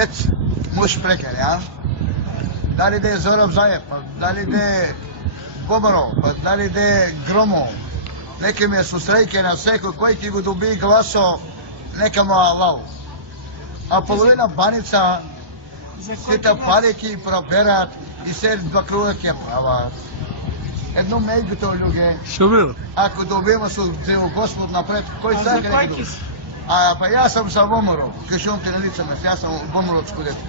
Ет, муж прекер, ја? Дали да е Зоров Заев, па дали да е Бобаров, па дали да е Громов. Нека ми е сустрејке на секој кој ти го доби гласо, нека му алал. А половина баница сите пари ки проберат и се бакрува ќе прават. Едно меѓуто луѓе. Шумер. Ако добима со Господ напред, кој сака да го. Па јас сум за Воморов, кажувам ти на лице место, јас сум Воморовско дете.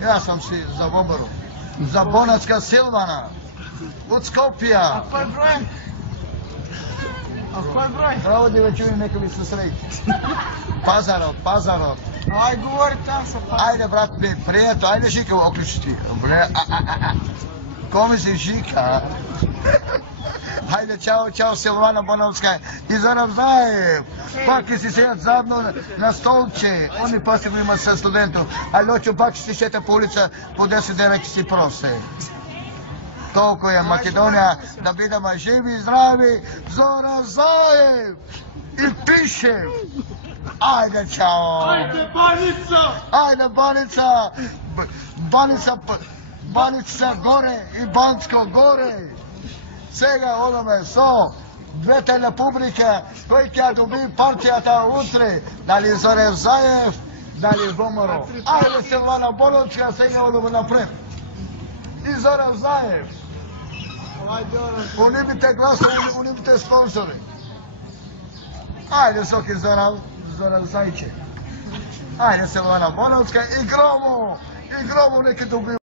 Јас сум си за Воморов. За Бонацка Силвана. Од Скопје. А кој број? А кој број? Право да ве чуем нека ви се среќи. Пазарот. Ај говори там со пазарот. Ајде брат, пријато, ајде Жика оклучи ти. Коми се Жика? Хајде, чао Силвана Боновска и Зоров Заев. Пак ќе си седат заедно на столче. Они после го имат со студентов. А Лочо пак ќе си шета по улица по 10 дена ќе си просе. Толку е Македонија да бидеме живи и здрави. Зоров Заев! И пише. Ајде, чао! Ајде, Баница! Ајде, Баница горе и Банско горе. Сега одаме со двете република, кој ќе доби партијата утре, дали Зоров Заев, дали Воморов. Ајде Силвана Боновска, сега одаме напред. И Зоров Заев. Унимите гласови, унимите спонсори. Ајде Соки Зоров Зајче. Ајде Силвана Боновска и Громо нека доби.